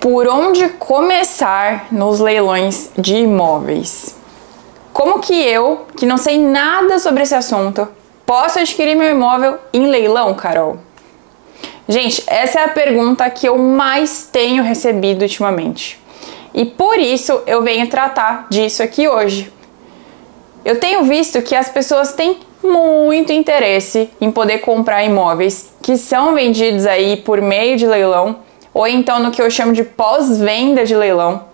Por onde começar nos leilões de imóveis? Como que eu, que não sei nada sobre esse assunto, posso adquirir meu imóvel em leilão, Carol? Gente, essa é a pergunta que eu mais tenho recebido ultimamente. E por isso eu venho tratar disso aqui hoje. Eu tenho visto que as pessoas têm muito interesse em poder comprar imóveis que são vendidos aí por meio de leilão, ou então no que eu chamo de pós-venda de leilão,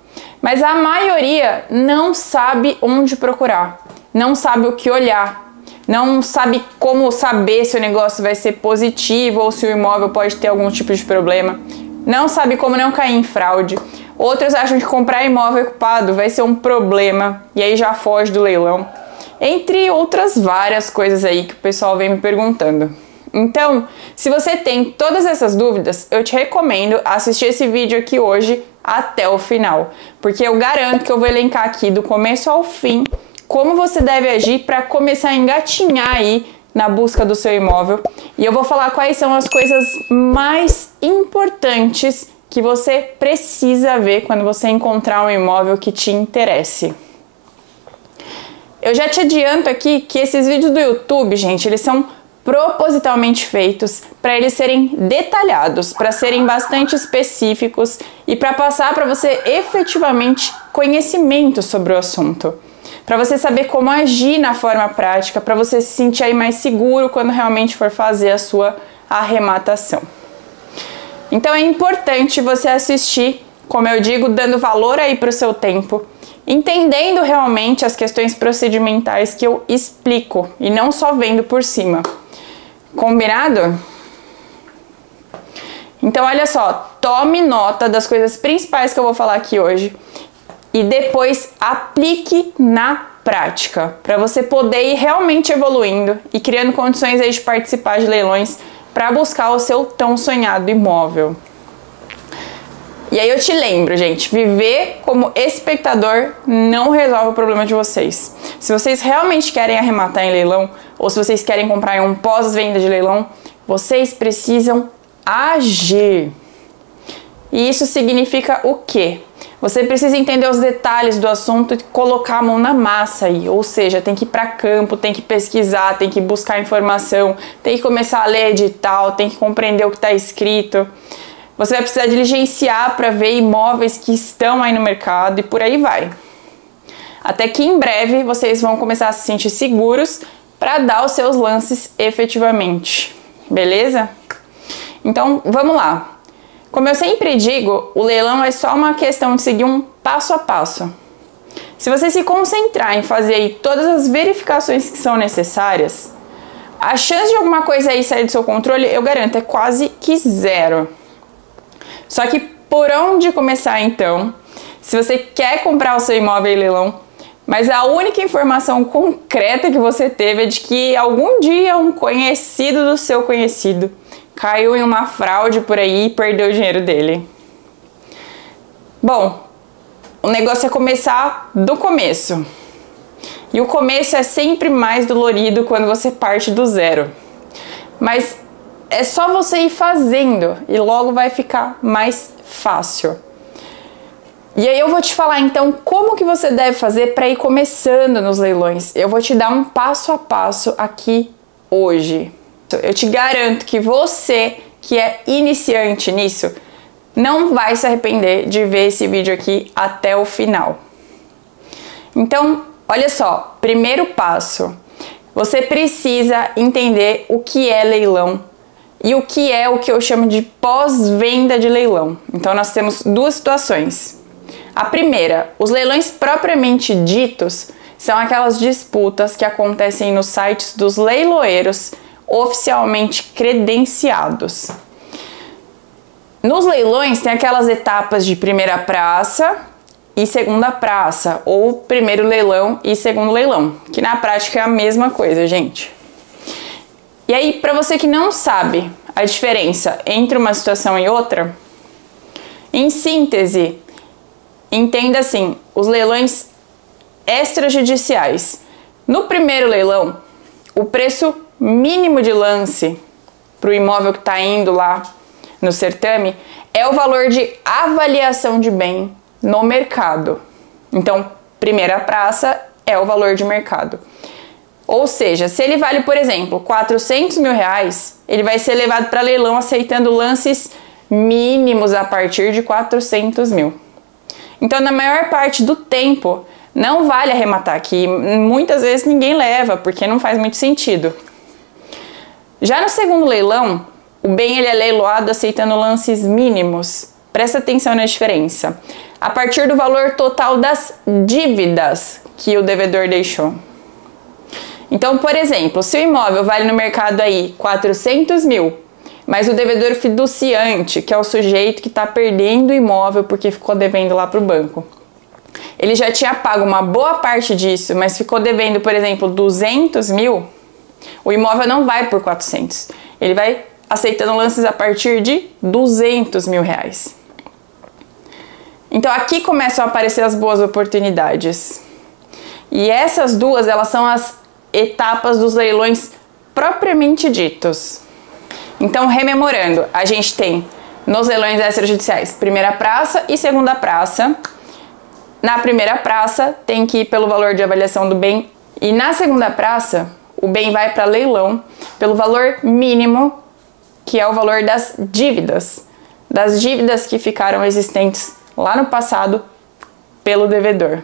mas a maioria não sabe onde procurar, não sabe o que olhar, não sabe como saber se o negócio vai ser positivo ou se o imóvel pode ter algum tipo de problema, não sabe como não cair em fraude. Outros acham que comprar imóvel ocupado vai ser um problema e aí já foge do leilão, entre outras várias coisas aí que o pessoal vem me perguntando. Então, se você tem todas essas dúvidas, eu te recomendo assistir esse vídeo aqui hoje até o final, porque eu garanto que eu vou elencar aqui do começo ao fim como você deve agir para começar a engatinhar aí na busca do seu imóvel, e eu vou falar quais são as coisas mais importantes que você precisa ver quando você encontrar um imóvel que te interesse. Eu já te adianto aqui que esses vídeos do YouTube, gente, eles são propositalmente feitos para eles serem detalhados, para serem bastante específicos e para passar para você efetivamente conhecimento sobre o assunto, para você saber como agir na forma prática, para você se sentir aí mais seguro quando realmente for fazer a sua arrematação. Então é importante você assistir, como eu digo, dando valor aí para o seu tempo, entendendo realmente as questões procedimentais que eu explico e não só vendo por cima. Combinado? Então olha só, tome nota das coisas principais que eu vou falar aqui hoje e depois aplique na prática, para você poder ir realmente evoluindo e criando condições aí de participar de leilões para buscar o seu tão sonhado imóvel. E aí eu te lembro, gente, viver como espectador não resolve o problema de vocês. Se vocês realmente querem arrematar em leilão, ou se vocês querem comprar em um pós-venda de leilão, vocês precisam agir. E isso significa o quê? Você precisa entender os detalhes do assunto e colocar a mão na massa aí, ou seja, tem que ir para campo, tem que pesquisar, tem que buscar informação, tem que começar a ler edital, tem que compreender o que está escrito. Você vai precisar diligenciar para ver imóveis que estão aí no mercado e por aí vai. Até que em breve vocês vão começar a se sentir seguros para dar os seus lances efetivamente. Beleza? Então vamos lá. Como eu sempre digo, o leilão é só uma questão de seguir um passo a passo. Se você se concentrar em fazer aí todas as verificações que são necessárias, a chance de alguma coisa aí sair do seu controle, eu garanto, é quase que zero. Só que por onde começar então? Se você quer comprar o seu imóvel em leilão, mas a única informação concreta que você teve é de que algum dia um conhecido do seu conhecido caiu em uma fraude por aí e perdeu o dinheiro dele. Bom, o negócio é começar do começo. E o começo é sempre mais dolorido quando você parte do zero. Mas é só você ir fazendo e logo vai ficar mais fácil. E aí eu vou te falar então como que você deve fazer para ir começando nos leilões. Eu vou te dar um passo a passo aqui hoje. Eu te garanto que você que é iniciante nisso não vai se arrepender de ver esse vídeo aqui até o final. Então, olha só, primeiro passo, você precisa entender o que é leilão e o que eu chamo de pós-venda de leilão. Então nós temos duas situações. A primeira, os leilões propriamente ditos são aquelas disputas que acontecem nos sites dos leiloeiros oficialmente credenciados. Nos leilões tem aquelas etapas de primeira praça e segunda praça, ou primeiro leilão e segundo leilão, que na prática é a mesma coisa, gente. E aí, para você que não sabe a diferença entre uma situação e outra, em síntese, entenda assim, os leilões extrajudiciais. No primeiro leilão, o preço mínimo de lance para o imóvel que está indo lá no certame é o valor de avaliação de bem no mercado. Então, primeira praça é o valor de mercado. Ou seja, se ele vale, por exemplo, 400 mil reais, ele vai ser levado para leilão aceitando lances mínimos a partir de 400 mil. Então, na maior parte do tempo, não vale arrematar, que muitas vezes ninguém leva, porque não faz muito sentido. Já no segundo leilão, o bem ele é leiloado aceitando lances mínimos. Presta atenção na diferença. A partir do valor total das dívidas que o devedor deixou. Então, por exemplo, se o imóvel vale no mercado aí 400 mil, mas o devedor fiduciante, que é o sujeito que está perdendo o imóvel porque ficou devendo lá para o banco, ele já tinha pago uma boa parte disso, mas ficou devendo, por exemplo, 200 mil, o imóvel não vai por 400. Ele vai aceitando lances a partir de 200 mil reais. Então aqui começam a aparecer as boas oportunidades. E essas duas, elas são as etapas dos leilões propriamente ditos. Então, rememorando, a gente tem nos leilões extrajudiciais primeira praça e segunda praça. Na primeira praça tem que ir pelo valor de avaliação do bem e na segunda praça o bem vai para leilão pelo valor mínimo, que é o valor das dívidas que ficaram existentes lá no passado pelo devedor.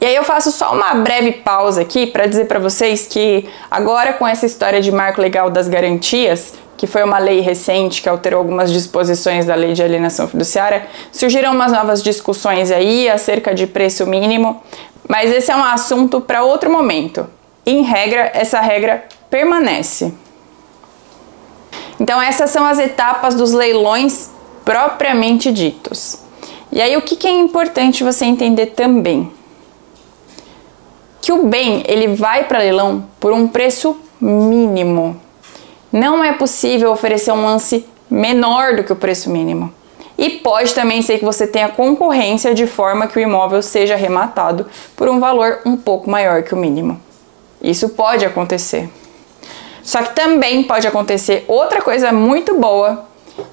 E aí eu faço só uma breve pausa aqui para dizer para vocês que agora com essa história de marco legal das garantias, que foi uma lei recente que alterou algumas disposições da lei de alienação fiduciária, surgiram umas novas discussões aí acerca de preço mínimo, mas esse é um assunto para outro momento. Em regra, essa regra permanece. Então essas são as etapas dos leilões propriamente ditos. E aí o que é importante você entender também? Que o bem ele vai para leilão por um preço mínimo. Não é possível oferecer um lance menor do que o preço mínimo. E pode também ser que você tenha concorrência de forma que o imóvel seja arrematado por um valor um pouco maior que o mínimo. Isso pode acontecer. Só que também pode acontecer outra coisa muito boa,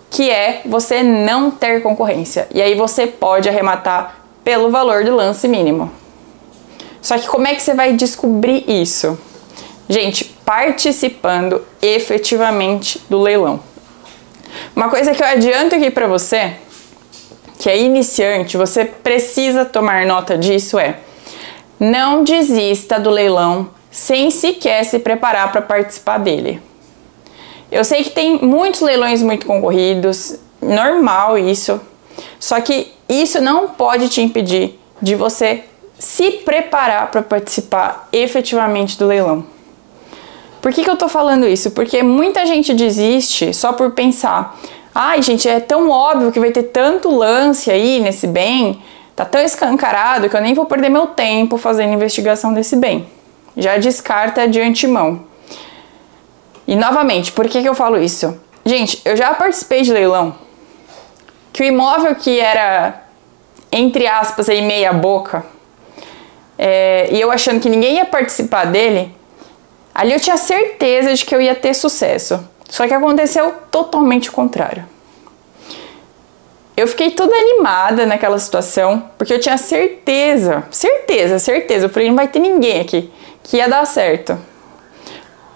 que é você não ter concorrência. E aí você pode arrematar pelo valor do lance mínimo. Só que como é que você vai descobrir isso? Gente, participando efetivamente do leilão. Uma coisa que eu adianto aqui para você, que é iniciante, você precisa tomar nota disso não desista do leilão sem sequer se preparar para participar dele. Eu sei que tem muitos leilões muito concorridos, normal isso, só que isso não pode te impedir de você se preparar para participar efetivamente do leilão. Por que eu tô falando isso? Porque muita gente desiste só por pensar: ai, gente, é tão óbvio que vai ter tanto lance aí nesse bem, tá tão escancarado que eu nem vou perder meu tempo fazendo investigação desse bem. Já descarta de antemão. E novamente, por que eu falo isso? Gente, eu já participei de leilão que o imóvel que era, entre aspas, aí meia boca, e eu achando que ninguém ia participar dele, ali eu tinha certeza de que eu ia ter sucesso. Só que aconteceu totalmente o contrário. Eu fiquei toda animada naquela situação, porque eu tinha certeza. Eu falei, não vai ter ninguém aqui que ia dar certo.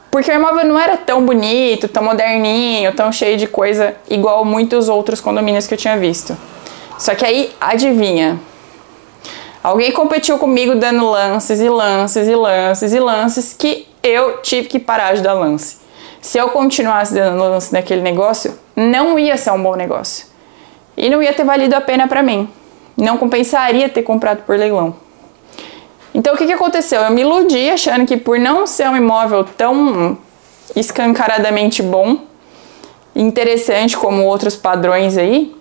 Porque o imóvel não era tão bonito, tão moderninho, tão cheio de coisa, igual muitos outros condomínios que eu tinha visto. Só que aí, adivinha? Alguém competiu comigo dando lances que eu tive que parar de dar lance. Se eu continuasse dando lance naquele negócio, não ia ser um bom negócio. E não ia ter valido a pena para mim. Não compensaria ter comprado por leilão. Então o que aconteceu? Eu me iludi achando que por não ser um imóvel tão escancaradamente bom, interessante como outros padrões aí,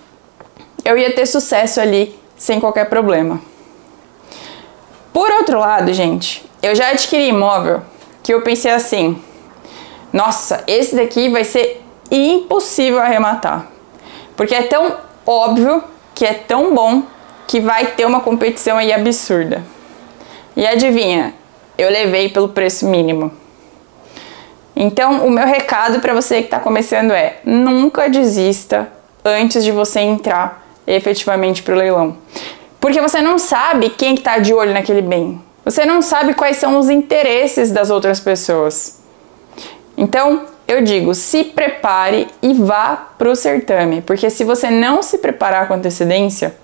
eu ia ter sucesso ali sem qualquer problema. Por outro lado, gente, eu já adquiri imóvel que eu pensei assim: nossa, esse daqui vai ser impossível arrematar. Porque é tão óbvio que é tão bom que vai ter uma competição aí absurda. E adivinha, eu levei pelo preço mínimo. Então, o meu recado para você que está começando nunca desista antes de você entrar efetivamente para o leilão. Porque você não sabe quem está de olho naquele bem. Você não sabe quais são os interesses das outras pessoas. Então, eu digo, se prepare e vá para o certame. Porque se você não se preparar com antecedência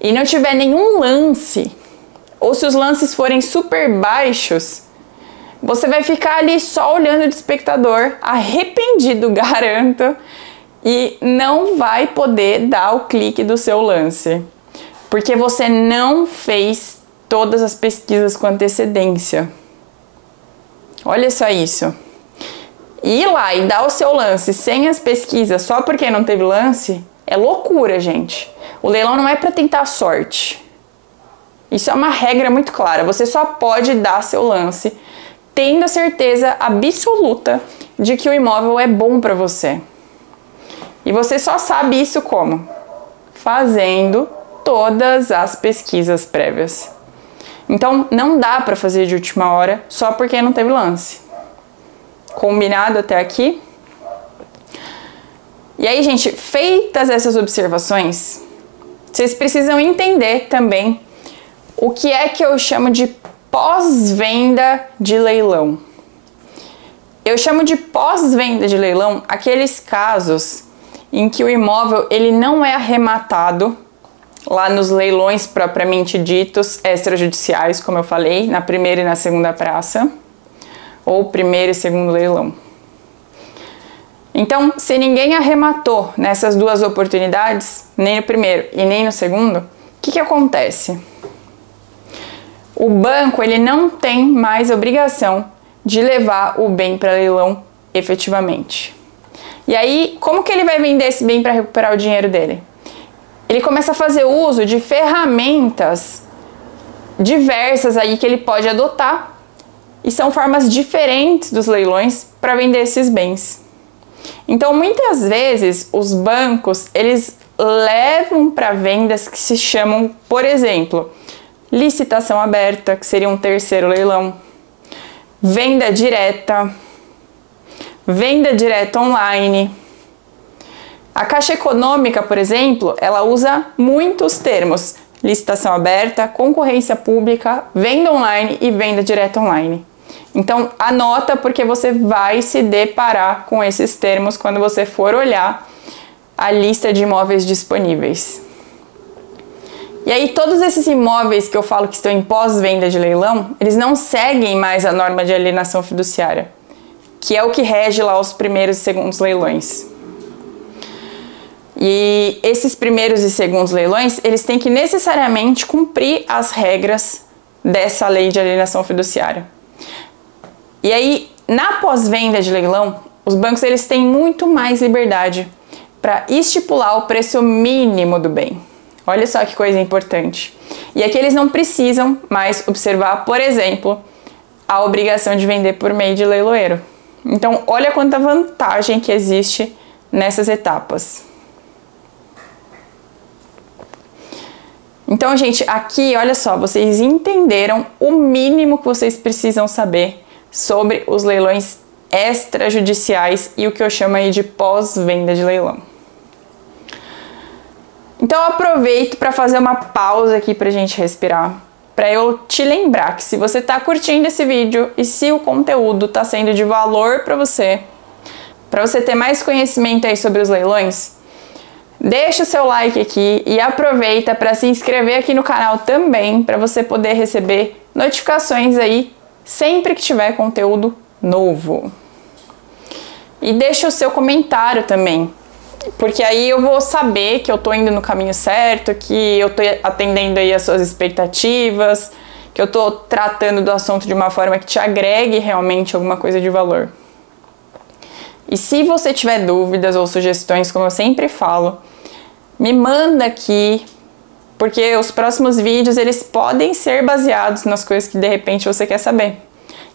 e não tiver nenhum lance, ou se os lances forem super baixos, você vai ficar ali só olhando de espectador, arrependido, garanto, e não vai poder dar o clique do seu lance. Porque você não fez todas as pesquisas com antecedência. Olha só isso. Ir lá e dar o seu lance sem as pesquisas só porque não teve lance é loucura, gente. O leilão não é para tentar sorte. Isso é uma regra muito clara. Você só pode dar seu lance tendo a certeza absoluta de que o imóvel é bom para você. E você só sabe isso como? Fazendo todas as pesquisas prévias. Então, não dá para fazer de última hora só porque não teve lance. Combinado até aqui? E aí, gente, feitas essas observações, vocês precisam entender também o que é que eu chamo de pós-venda de leilão. Eu chamo de pós-venda de leilão aqueles casos em que o imóvel ele não é arrematado lá nos leilões propriamente ditos extrajudiciais, como eu falei, na primeira e na segunda praça, ou primeiro e segundo leilão. Então, se ninguém arrematou nessas duas oportunidades, nem no primeiro e nem no segundo, o que acontece? O banco ele não tem mais obrigação de levar o bem para leilão efetivamente. E aí, como que ele vai vender esse bem para recuperar o dinheiro dele? Ele começa a fazer uso de ferramentas diversas aí que ele pode adotar, e são formas diferentes dos leilões para vender esses bens. Então, muitas vezes, os bancos, eles levam para vendas que se chamam, por exemplo, licitação aberta, que seria um terceiro leilão, venda direta online. A Caixa Econômica, por exemplo, ela usa muitos termos: licitação aberta, concorrência pública, venda online e venda direta online. Então, anota, porque você vai se deparar com esses termos quando você for olhar a lista de imóveis disponíveis. E aí, todos esses imóveis que eu falo que estão em pós-venda de leilão, eles não seguem mais a norma de alienação fiduciária, que é o que rege lá os primeiros e segundos leilões. E esses primeiros e segundos leilões, eles têm que necessariamente cumprir as regras dessa lei de alienação fiduciária. E aí, na pós-venda de leilão, os bancos eles têm muito mais liberdade para estipular o preço mínimo do bem. Olha só que coisa importante. E aqui eles não precisam mais observar, por exemplo, a obrigação de vender por meio de leiloeiro. Então, olha quanta vantagem que existe nessas etapas. Então, gente, aqui, olha só, vocês entenderam o mínimo que vocês precisam saber sobre os leilões extrajudiciais e o que eu chamo aí de pós-venda de leilão. Então, eu aproveito para fazer uma pausa aqui para a gente respirar, para eu te lembrar que se você está curtindo esse vídeo e se o conteúdo está sendo de valor para você ter mais conhecimento aí sobre os leilões, deixa o seu like aqui e aproveita para se inscrever aqui no canal também, para você poder receber notificações aí sempre que tiver conteúdo novo. E deixa o seu comentário também, porque aí eu vou saber que eu tô indo no caminho certo, que eu tô atendendo aí as suas expectativas, que eu tô tratando do assunto de uma forma que te agregue realmente alguma coisa de valor. E se você tiver dúvidas ou sugestões, como eu sempre falo, me manda aqui, porque os próximos vídeos eles podem ser baseados nas coisas que de repente você quer saber.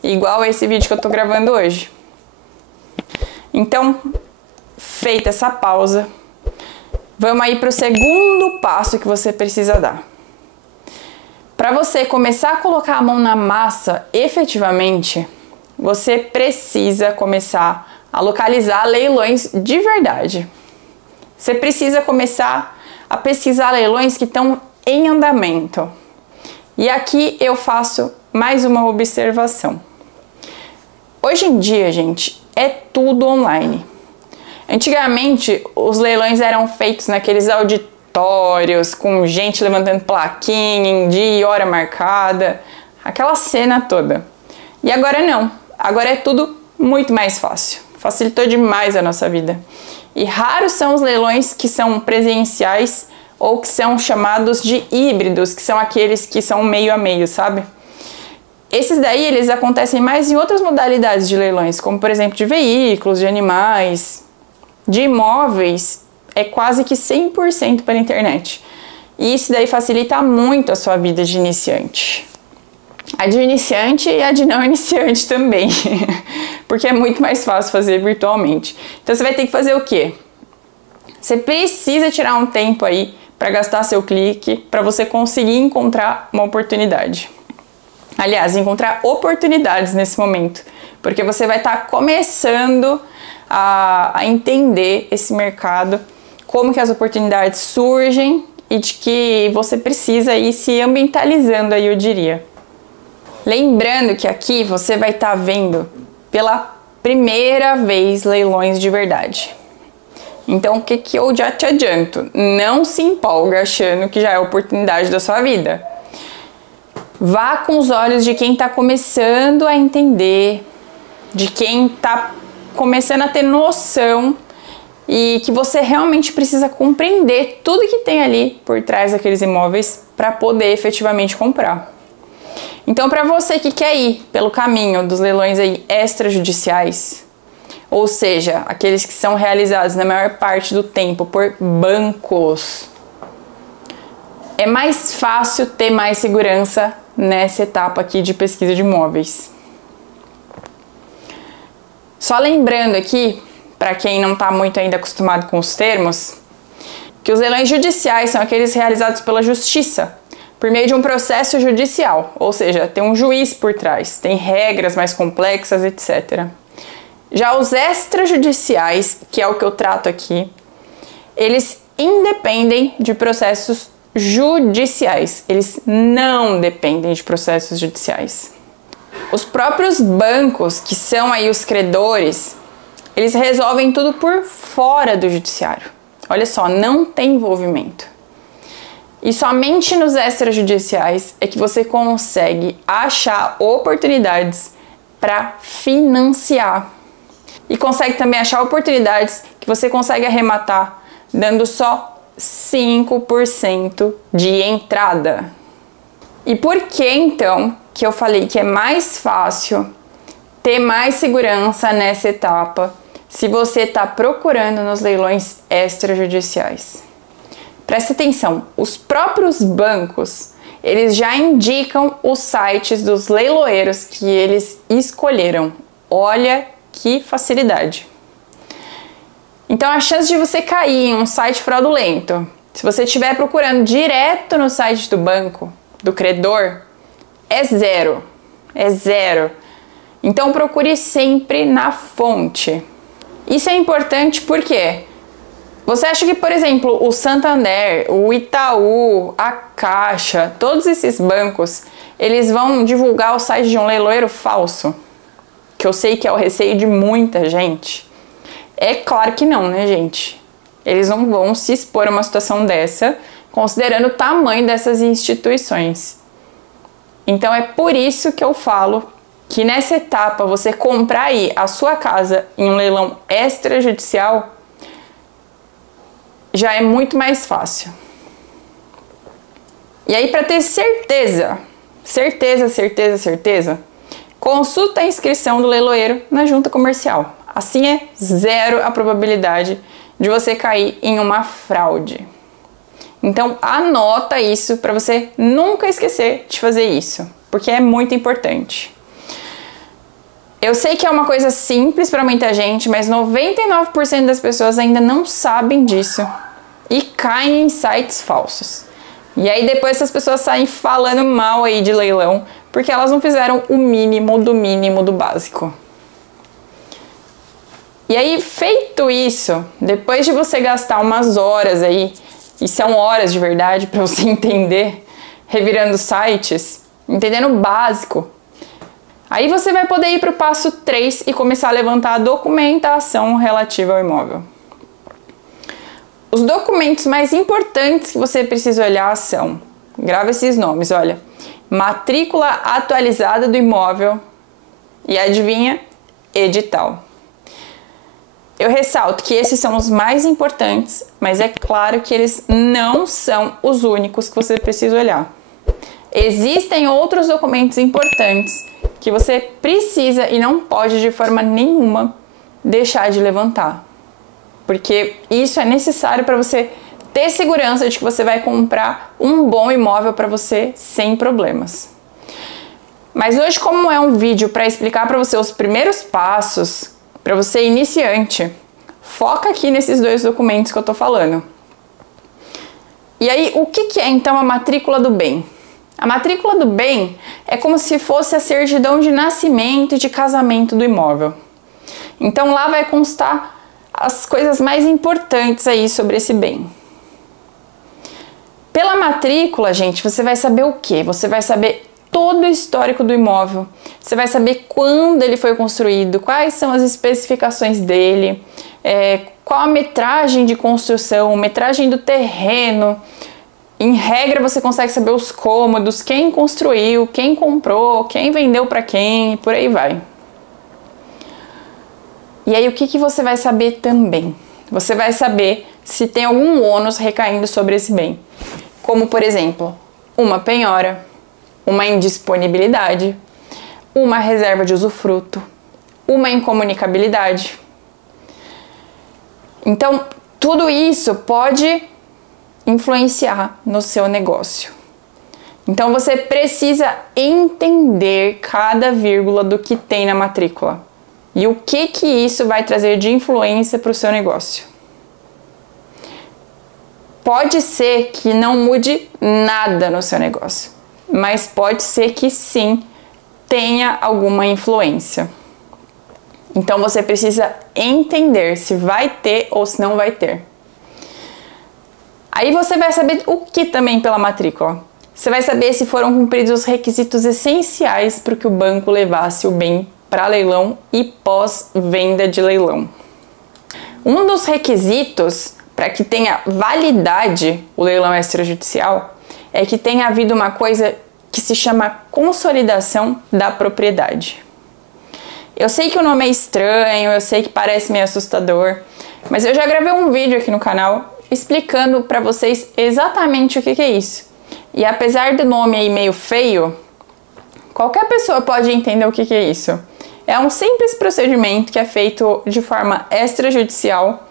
Igual esse vídeo que eu tô gravando hoje. Então, feita essa pausa, vamos aí para o segundo passo que você precisa dar. Para você começar a colocar a mão na massa efetivamente, você precisa começar a localizar leilões de verdade. Você precisa começar a pesquisar leilões que estão em andamento. E aqui eu faço mais uma observação. Hoje em dia, gente, é tudo online. Antigamente, os leilões eram feitos naqueles auditórios, com gente levantando plaquinha em dia e hora marcada, aquela cena toda. E agora não, agora é tudo muito mais fácil, facilitou demais a nossa vida. E raros são os leilões que são presenciais ou que são chamados de híbridos, que são aqueles que são meio a meio, sabe? Esses daí, eles acontecem mais em outras modalidades de leilões, como por exemplo de veículos, de animais, de imóveis, é quase que 100% pela internet. E isso daí facilita muito a sua vida de iniciante. A de iniciante e a de não iniciante também, porque é muito mais fácil fazer virtualmente. Então você vai ter que fazer o quê? Você precisa tirar um tempo aí para gastar seu clique, para você conseguir encontrar uma oportunidade. Aliás, encontrar oportunidades nesse momento, porque você vai estar começando a entender esse mercado, como que as oportunidades surgem e de que você precisa ir se ambientalizando aí, eu diria. Lembrando que aqui você vai estar vendo pela primeira vez leilões de verdade. Então o que eu já te adianto? Não se empolga achando que já é a oportunidade da sua vida. Vá com os olhos de quem está começando a entender, de quem está começando a ter noção e que você realmente precisa compreender tudo que tem ali por trás daqueles imóveis para poder efetivamente comprar. Então, para você que quer ir pelo caminho dos leilões aí extrajudiciais, ou seja, aqueles que são realizados na maior parte do tempo por bancos, é mais fácil ter mais segurança nessa etapa aqui de pesquisa de imóveis. Só lembrando aqui, para quem não está muito ainda acostumado com os termos, que os leilões judiciais são aqueles realizados pela justiça, por meio de um processo judicial, ou seja, tem um juiz por trás, tem regras mais complexas, etc. Já os extrajudiciais, que é o que eu trato aqui, eles independem de processos judiciais, eles não dependem de processos judiciais. Os próprios bancos, que são aí os credores, eles resolvem tudo por fora do judiciário. Olha só, não tem envolvimento. E somente nos extrajudiciais é que você consegue achar oportunidades para financiar. E consegue também achar oportunidades que você consegue arrematar dando só 5% de entrada. E por que então que eu falei que é mais fácil ter mais segurança nessa etapa se você está procurando nos leilões extrajudiciais? Presta atenção, os próprios bancos, eles já indicam os sites dos leiloeiros que eles escolheram. Olha que facilidade! Então a chance de você cair em um site fraudulento, se você estiver procurando direto no site do banco, do credor, é zero. É zero. Então procure sempre na fonte. Isso é importante porque você acha que, por exemplo, o Santander, o Itaú, a Caixa, todos esses bancos, eles vão divulgar o site de um leiloeiro falso? Que eu sei que é o receio de muita gente. É claro que não, né, gente? Eles não vão se expor a uma situação dessa, considerando o tamanho dessas instituições. Então é por isso que eu falo que nessa etapa você comprar aí a sua casa em um leilão extrajudicial já é muito mais fácil. E aí, para ter certeza, consulta a inscrição do leiloeiro na junta comercial. Assim é zero a probabilidade de você cair em uma fraude. Então anota isso para você nunca esquecer de fazer isso, porque é muito importante. Eu sei que é uma coisa simples para muita gente, mas 99% das pessoas ainda não sabem disso e caem em sites falsos. E aí depois essas pessoas saem falando mal aí de leilão, porque elas não fizeram o mínimo do básico. E aí, feito isso, depois de você gastar umas horas aí, e são horas de verdade para você entender, revirando sites, entendendo o básico, aí você vai poder ir para o passo 3 e começar a levantar a documentação relativa ao imóvel. Os documentos mais importantes que você precisa olhar são, grava esses nomes, olha, matrícula atualizada do imóvel e adivinha? Edital. Eu ressalto que esses são os mais importantes, mas é claro que eles não são os únicos que você precisa olhar. Existem outros documentos importantes que você precisa e não pode de forma nenhuma deixar de levantar. Porque isso é necessário para você ter segurança de que você vai comprar um bom imóvel para você sem problemas. Mas hoje, como é um vídeo para explicar para você os primeiros passos, para você iniciante, foca aqui nesses 2 documentos que eu tô falando. E aí, o que é então a matrícula do bem? A matrícula do bem é como se fosse a certidão de nascimento e de casamento do imóvel. Então lá vai constar as coisas mais importantes aí sobre esse bem. Pela matrícula, gente, você vai saber o quê? Você vai saber todo o histórico do imóvel, você vai saber quando ele foi construído, quais são as especificações dele, qual a metragem de construção, metragem do terreno. Em regra, você consegue saber os cômodos, quem construiu, quem comprou, quem vendeu para quem e por aí vai. E aí, o que você vai saber também? Você vai saber se tem algum ônus recaindo sobre esse bem, como, por exemplo, uma penhora, uma indisponibilidade, uma reserva de usufruto, uma incomunicabilidade. Então, tudo isso pode influenciar no seu negócio. Então, você precisa entender cada vírgula do que tem na matrícula e o que isso vai trazer de influência para o seu negócio. Pode ser que não mude nada no seu negócio, mas pode ser que sim tenha alguma influência. Então você precisa entender se vai ter ou se não vai ter. Aí você vai saber o que também pela matrícula. Você vai saber se foram cumpridos os requisitos essenciais para que o banco levasse o bem para leilão e pós-venda de leilão. Um dos requisitos para que tenha validade o leilão extrajudicial é que tenha havido uma coisa que se chama consolidação da propriedade. Eu sei que o nome é estranho, eu sei que parece meio assustador, mas eu já gravei um vídeo aqui no canal explicando para vocês exatamente o que é isso. E apesar do nome aí meio feio, qualquer pessoa pode entender o que é isso. É um simples procedimento que é feito de forma extrajudicial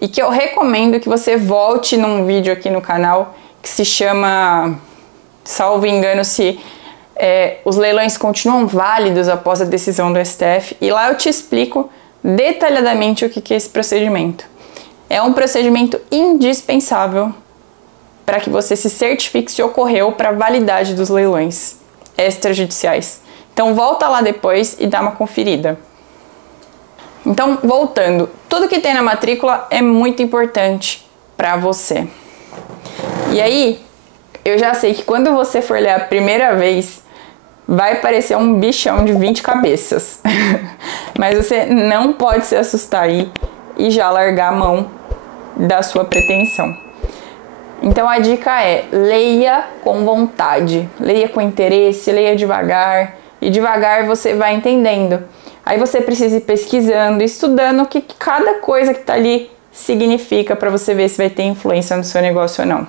e que eu recomendo que você volte num vídeo aqui no canal que se chama, salvo engano, se os leilões continuam válidos após a decisão do STF, e lá eu te explico detalhadamente o que é esse procedimento. É um procedimento indispensável para que você se certifique se ocorreu para a validade dos leilões extrajudiciais. Então volta lá depois e dá uma conferida. Então, voltando, tudo que tem na matrícula é muito importante para você. E aí, eu já sei que quando você for ler a primeira vez, vai parecer um bichão de 20 cabeças. Mas você não pode se assustar aí e já largar a mão da sua pretensão. Então a dica é, leia com vontade, leia com interesse, leia devagar, e devagar você vai entendendo. Aí você precisa ir pesquisando, estudando o que cada coisa que está ali significa para você ver se vai ter influência no seu negócio ou não.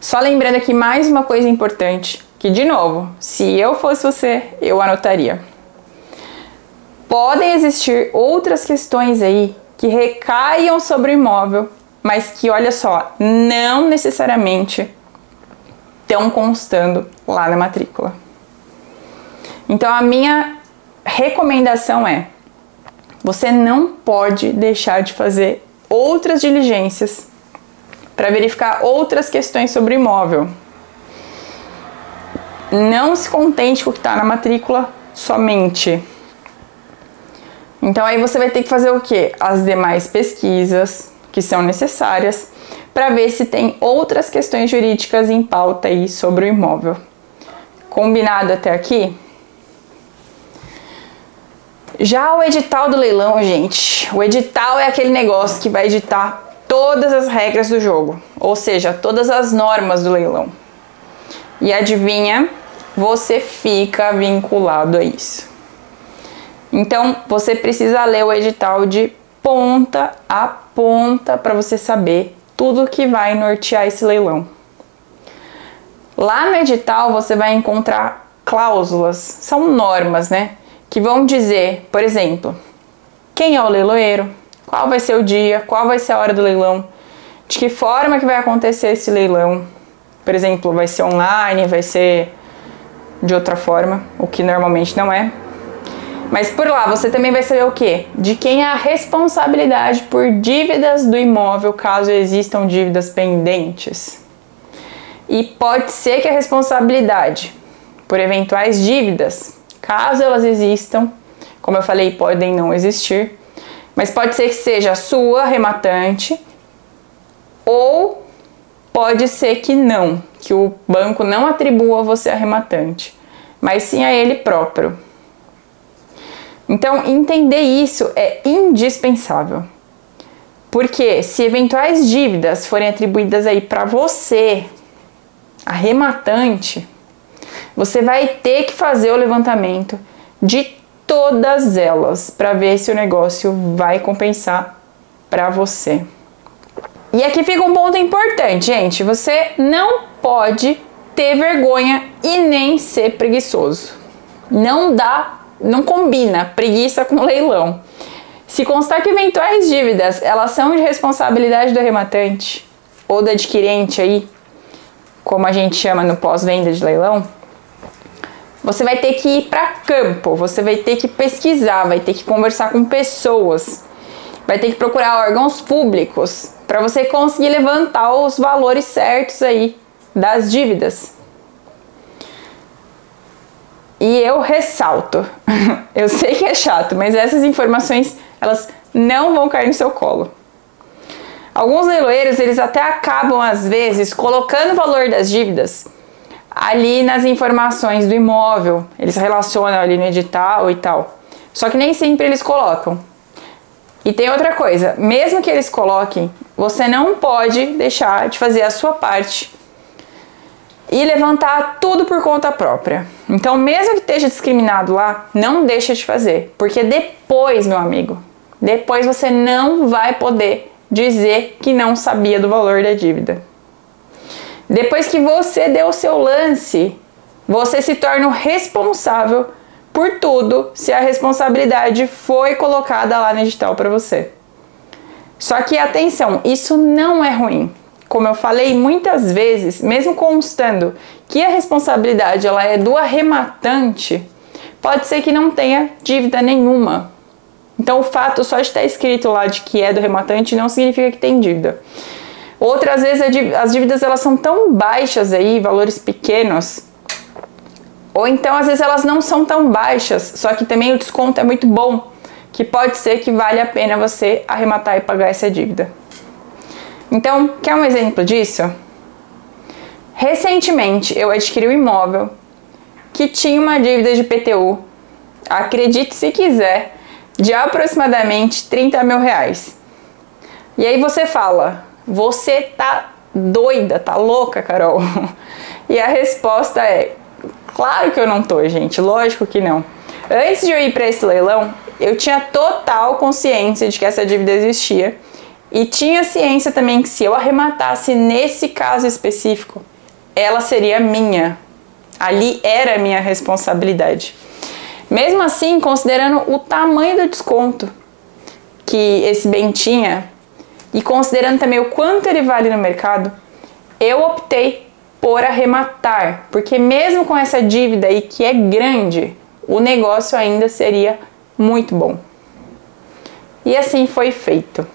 Só lembrando aqui mais uma coisa importante, que de novo, se eu fosse você, eu anotaria. Podem existir outras questões aí que recaiam sobre o imóvel, mas que, olha só, não necessariamente estão constando lá na matrícula. Então a minha recomendação é, você não pode deixar de fazer outras diligências para verificar outras questões sobre o imóvel. Não se contente com o que está na matrícula somente. Então aí você vai ter que fazer o quê? As demais pesquisas que são necessárias para ver se tem outras questões jurídicas em pauta aí sobre o imóvel. Combinado até aqui? Já o edital do leilão, gente, o edital é aquele negócio que vai editar todas as regras do jogo, ou seja, todas as normas do leilão. E adivinha, você fica vinculado a isso. Então, você precisa ler o edital de ponta a ponta para você saber tudo que vai nortear esse leilão. Lá no edital você vai encontrar cláusulas, são normas, né? Que vão dizer, por exemplo, quem é o leiloeiro, qual vai ser o dia, qual vai ser a hora do leilão, de que forma que vai acontecer esse leilão. Por exemplo, vai ser online, vai ser de outra forma, o que normalmente não é. Mas por lá você também vai saber o quê? De quem é a responsabilidade por dívidas do imóvel, caso existam dívidas pendentes. E pode ser que a responsabilidade por eventuais dívidas, caso elas existam, como eu falei, podem não existir, mas pode ser que seja a sua rematante, ou pode ser que não, que o banco não atribua a você a rematante, mas sim a ele próprio. Então, entender isso é indispensável. Porque se eventuais dívidas forem atribuídas aí para você, a rematante, você vai ter que fazer o levantamento de todas elas para ver se o negócio vai compensar para você. E aqui fica um ponto importante, gente. Você não pode ter vergonha e nem ser preguiçoso. Não combina preguiça com leilão. Se constar que eventuais dívidas elas são de responsabilidade do rematante ou do adquirente aí, como a gente chama no pós-venda de leilão, você vai ter que ir para campo, você vai ter que pesquisar, vai ter que conversar com pessoas, vai ter que procurar órgãos públicos para você conseguir levantar os valores certos aí das dívidas. E eu ressalto, eu sei que é chato, mas essas informações, elas não vão cair no seu colo. Alguns leiloeiros, eles até acabam, às vezes, colocando o valor das dívidas ali nas informações do imóvel. Eles relacionam ali no edital e tal. Só que nem sempre eles colocam. E tem outra coisa, mesmo que eles coloquem, você não pode deixar de fazer a sua parte e levantar tudo por conta própria. Então, mesmo que esteja discriminado lá, não deixa de fazer. Porque depois, meu amigo, depois você não vai poder dizer que não sabia do valor da dívida. Depois que você deu o seu lance, você se torna o responsável por tudo se a responsabilidade foi colocada lá no edital para você. Só que, atenção, isso não é ruim. Como eu falei muitas vezes, mesmo constando que a responsabilidade ela é do arrematante, pode ser que não tenha dívida nenhuma. Então o fato só de estar escrito lá de que é do rematante não significa que tem dívida. Outras vezes as dívidas elas são tão baixas aí, valores pequenos, ou então às vezes elas não são tão baixas, só que também o desconto é muito bom, que pode ser que vale a pena você arrematar e pagar essa dívida. Então, quer um exemplo disso? Recentemente eu adquiri um imóvel que tinha uma dívida de IPTU, acredite se quiser, de aproximadamente 30 mil reais. E aí você fala, você tá doida, tá louca, Carol? E a resposta é, claro que eu não tô, gente, lógico que não. Antes de eu ir para esse leilão, eu tinha total consciência de que essa dívida existia. E tinha ciência também que se eu arrematasse nesse caso específico, ela seria minha. Ali era minha responsabilidade. Mesmo assim, considerando o tamanho do desconto que esse bem tinha e considerando também o quanto ele vale no mercado, eu optei por arrematar, porque mesmo com essa dívida aí que é grande, o negócio ainda seria muito bom. E assim foi feito.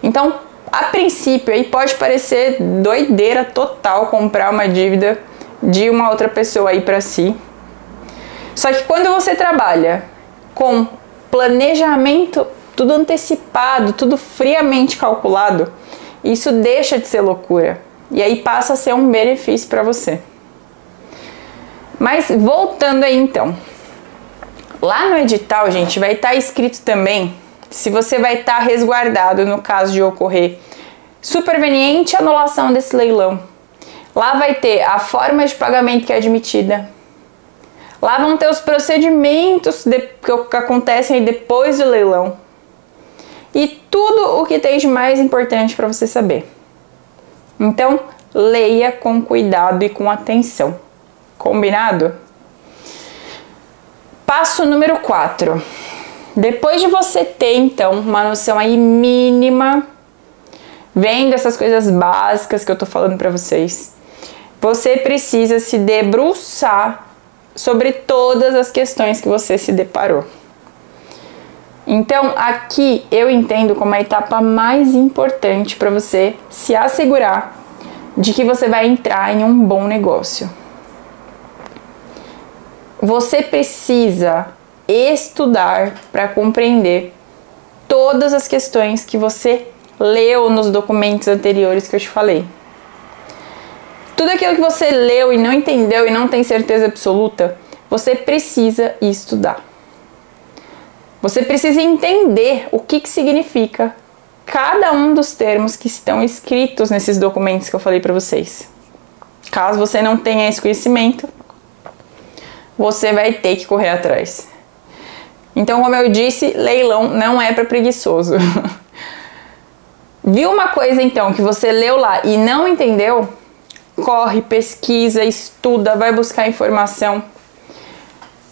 Então, a princípio, aí pode parecer doideira total comprar uma dívida de uma outra pessoa aí para si. Só que quando você trabalha com planejamento, tudo antecipado, tudo friamente calculado, isso deixa de ser loucura e aí passa a ser um benefício para você. Mas voltando aí então, lá no edital, gente, vai estar escrito também se você vai estar resguardado no caso de ocorrer superveniente anulação desse leilão. Lá vai ter a forma de pagamento que é admitida. Lá vão ter os procedimentos que acontecem aí depois do leilão. E tudo o que tem de mais importante para você saber. Então, leia com cuidado e com atenção. Combinado? Passo número 4. Depois de você ter, então, uma noção aí mínima, vendo essas coisas básicas que eu tô falando para vocês, você precisa se debruçar sobre todas as questões que você se deparou. Então, aqui eu entendo como a etapa mais importante para você se assegurar de que você vai entrar em um bom negócio. Você precisa estudar para compreender todas as questões que você leu nos documentos anteriores que eu te falei. Tudo aquilo que você leu e não entendeu e não tem certeza absoluta, você precisa estudar. Você precisa entender o que significa cada um dos termos que estão escritos nesses documentos que eu falei para vocês. Caso você não tenha esse conhecimento, você vai ter que correr atrás. Então, como eu disse, leilão não é para preguiçoso. Viu uma coisa então que você leu lá e não entendeu? Corre, pesquisa, estuda, vai buscar informação.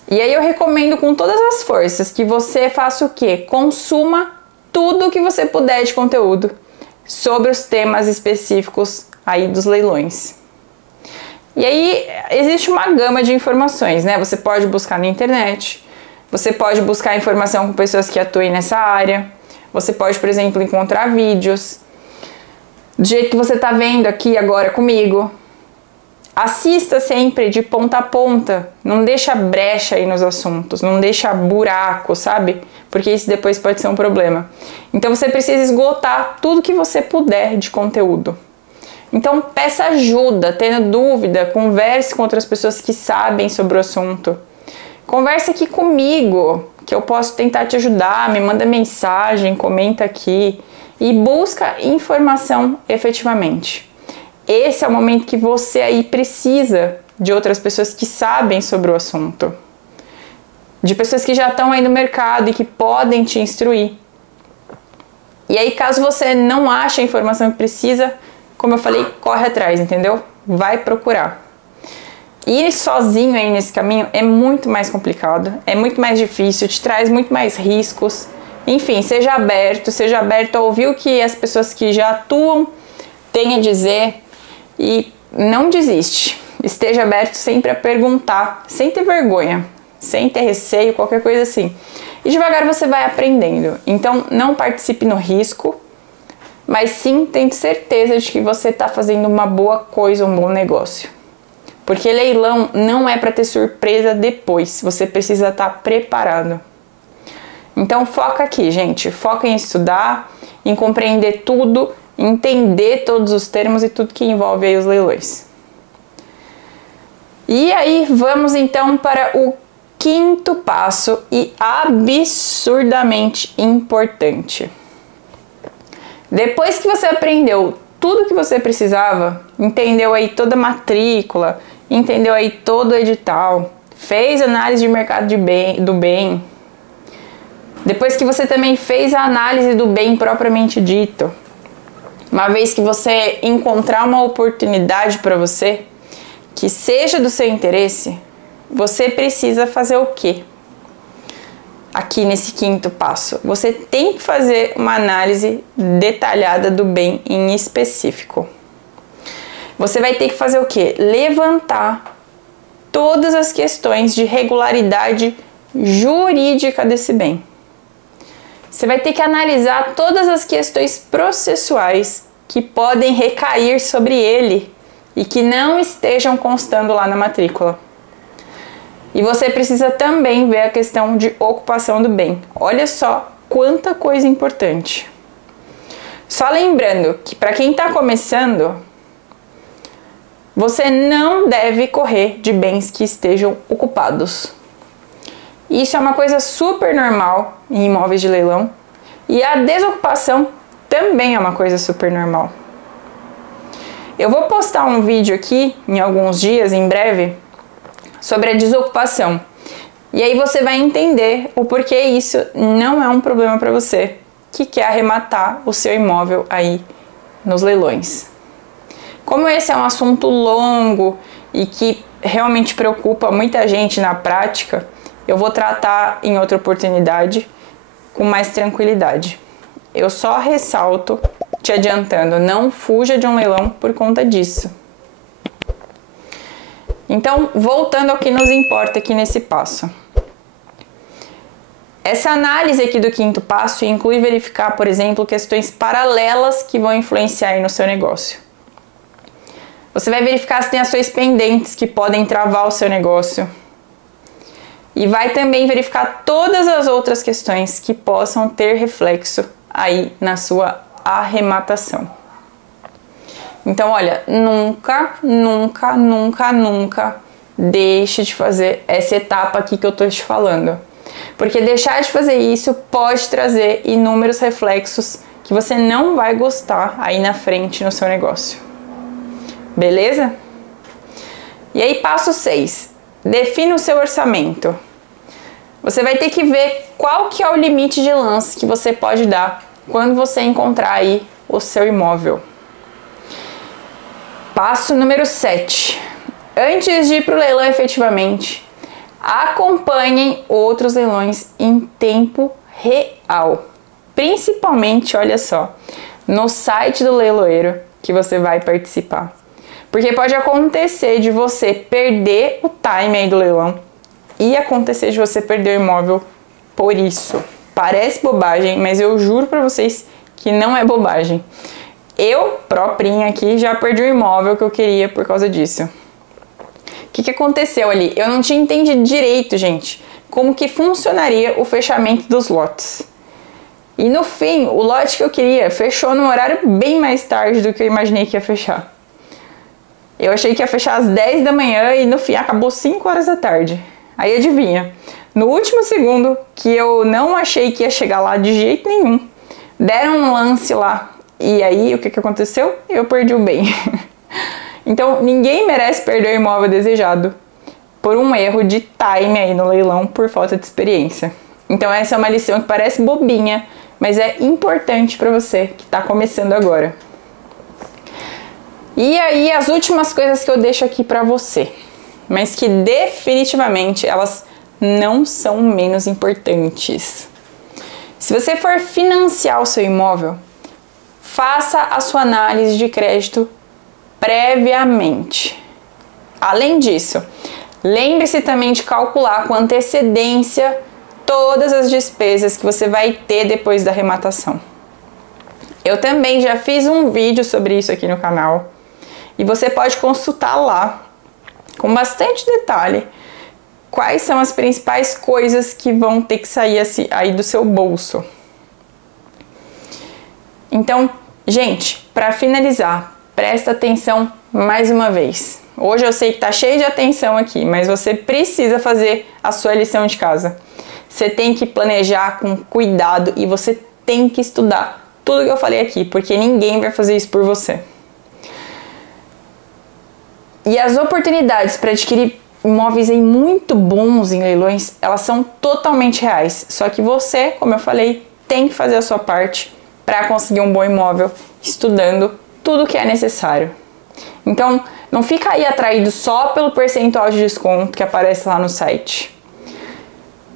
E aí eu recomendo com todas as forças que você faça o quê? Consuma tudo o que você puder de conteúdo sobre os temas específicos aí dos leilões. E aí existe uma gama de informações, né? Você pode buscar na internet, você pode buscar informação com pessoas que atuem nessa área, você pode, por exemplo, encontrar vídeos do jeito que você está vendo aqui agora comigo. Assista sempre de ponta a ponta, não deixa brecha aí nos assuntos, não deixa buraco, sabe? Porque isso depois pode ser um problema. Então você precisa esgotar tudo que você puder de conteúdo. Então peça ajuda, tendo dúvida, converse com outras pessoas que sabem sobre o assunto. Converse aqui comigo, que eu posso tentar te ajudar, me manda mensagem, comenta aqui e busca informação efetivamente. Esse é o momento que você aí precisa de outras pessoas que sabem sobre o assunto. De pessoas que já estão aí no mercado e que podem te instruir. E aí, caso você não ache a informação que precisa, como eu falei, corre atrás, entendeu? Vai procurar. Ir sozinho aí nesse caminho é muito mais complicado, é muito mais difícil, te traz muito mais riscos. Enfim, seja aberto a ouvir o que as pessoas que já atuam têm a dizer e não desiste. Esteja aberto sempre a perguntar, sem ter vergonha, sem ter receio, qualquer coisa assim. E devagar você vai aprendendo. Então não participe no risco, mas sim tente certeza de que você está fazendo uma boa coisa, um bom negócio. Porque leilão não é para ter surpresa depois, você precisa estar preparado. Então foca aqui, gente, foca em estudar, em compreender tudo, entender todos os termos e tudo que envolve aí os leilões. E aí vamos então para o quinto passo e absurdamente importante. Depois que você aprendeu tudo que você precisava, entendeu aí toda a matrícula, entendeu aí todo o edital, fez análise de mercado do bem, depois que você também fez a análise do bem propriamente dito, uma vez que você encontrar uma oportunidade para você, que seja do seu interesse, você precisa fazer o quê? Aqui nesse quinto passo, você tem que fazer uma análise detalhada do bem em específico. Você vai ter que fazer o quê? Levantar todas as questões de regularidade jurídica desse bem. Você vai ter que analisar todas as questões processuais que podem recair sobre ele e que não estejam constando lá na matrícula. E você precisa também ver a questão de ocupação do bem. Olha só quanta coisa importante. Só lembrando que para quem está começando, você não deve correr de bens que estejam ocupados. Isso é uma coisa super normal em imóveis de leilão. E a desocupação também é uma coisa super normal. Eu vou postar um vídeo aqui, em alguns dias, em breve, sobre a desocupação. E aí você vai entender o porquê isso não é um problema para você que quer arrematar o seu imóvel aí nos leilões. Como esse é um assunto longo e que realmente preocupa muita gente na prática, eu vou tratar em outra oportunidade com mais tranquilidade. Eu só ressalto, te adiantando, não fuja de um leilão por conta disso. Então, voltando ao que nos importa aqui nesse passo. Essa análise aqui do quinto passo inclui verificar, por exemplo, questões paralelas que vão influenciar aí no seu negócio. Você vai verificar se tem ações pendentes que podem travar o seu negócio. E vai também verificar todas as outras questões que possam ter reflexo aí na sua arrematação. Então, olha, nunca deixe de fazer essa etapa aqui que eu tô te falando. Porque deixar de fazer isso pode trazer inúmeros reflexos que você não vai gostar aí na frente no seu negócio. Beleza? E aí, passo 6. Defina o seu orçamento. Você vai ter que ver qual que é o limite de lance que você pode dar quando você encontrar aí o seu imóvel. Passo número 7. Antes de ir para o leilão efetivamente, acompanhem outros leilões em tempo real. Principalmente, olha só, no site do leiloeiro que você vai participar. Porque pode acontecer de você perder o time aí do leilão e acontecer de você perder o imóvel por isso. Parece bobagem, mas eu juro pra vocês que não é bobagem. Eu, própria aqui, já perdi o imóvel que eu queria por causa disso. O que aconteceu ali? Eu não tinha entendido direito, gente, como que funcionaria o fechamento dos lotes. E no fim, o lote que eu queria fechou num horário bem mais tarde do que eu imaginei que ia fechar. Eu achei que ia fechar às 10 da manhã e no fim acabou 5 horas da tarde. Aí adivinha, no último segundo, que eu não achei que ia chegar lá de jeito nenhum, deram um lance lá. E aí, o que aconteceu? Eu perdi o bem. Então, ninguém merece perder o imóvel desejado por um erro de time aí no leilão por falta de experiência. Então, essa é uma lição que parece bobinha, mas é importante para você que está começando agora. E aí, as últimas coisas que eu deixo aqui para você, mas que definitivamente elas não são menos importantes. Se você for financiar o seu imóvel, faça a sua análise de crédito previamente. Além disso, lembre-se também de calcular com antecedência todas as despesas que você vai ter depois da arrematação. Eu também já fiz um vídeo sobre isso aqui no canal e você pode consultar lá com bastante detalhe quais são as principais coisas que vão ter que sair aí do seu bolso. Então, gente, para finalizar, presta atenção mais uma vez. Hoje eu sei que tá cheio de atenção aqui, mas você precisa fazer a sua lição de casa. Você tem que planejar com cuidado e você tem que estudar tudo que eu falei aqui, porque ninguém vai fazer isso por você. E as oportunidades para adquirir imóveis aí muito bons em leilões, elas são totalmente reais. Só que você, como eu falei, tem que fazer a sua parte para conseguir um bom imóvel, estudando tudo o que é necessário. Então, não fica aí atraído só pelo percentual de desconto que aparece lá no site.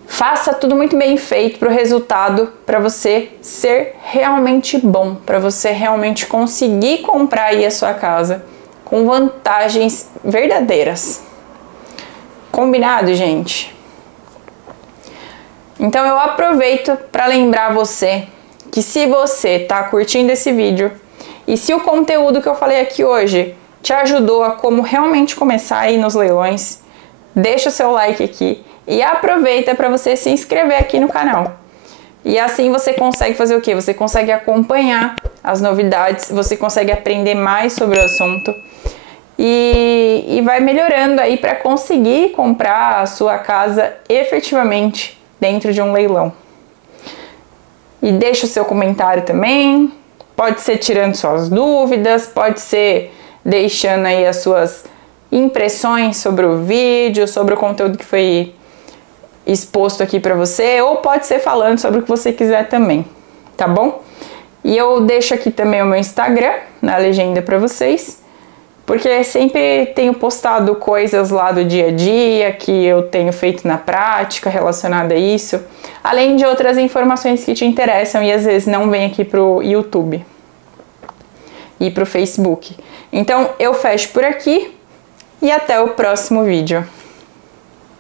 Faça tudo muito bem feito para o resultado, para você ser realmente bom, para você realmente conseguir comprar aí a sua casa com vantagens verdadeiras. Combinado, gente? Então eu aproveito para lembrar você que se você está curtindo esse vídeo e se o conteúdo que eu falei aqui hoje te ajudou a como realmente começar aí nos leilões, deixa o seu like aqui e aproveita para você se inscrever aqui no canal. E assim você consegue fazer o quê? Você consegue acompanhar as novidades, você consegue aprender mais sobre o assunto e vai melhorando aí para conseguir comprar a sua casa efetivamente dentro de um leilão. E deixa o seu comentário também, pode ser tirando suas dúvidas, pode ser deixando aí as suas impressões sobre o vídeo, sobre o conteúdo que foi exposto aqui para você, ou pode ser falando sobre o que você quiser também, tá bom? E eu deixo aqui também o meu Instagram na legenda para vocês, porque sempre tenho postado coisas lá do dia a dia que eu tenho feito na prática relacionada a isso, além de outras informações que te interessam e às vezes não vem aqui pro YouTube e pro Facebook. Então eu fecho por aqui e até o próximo vídeo.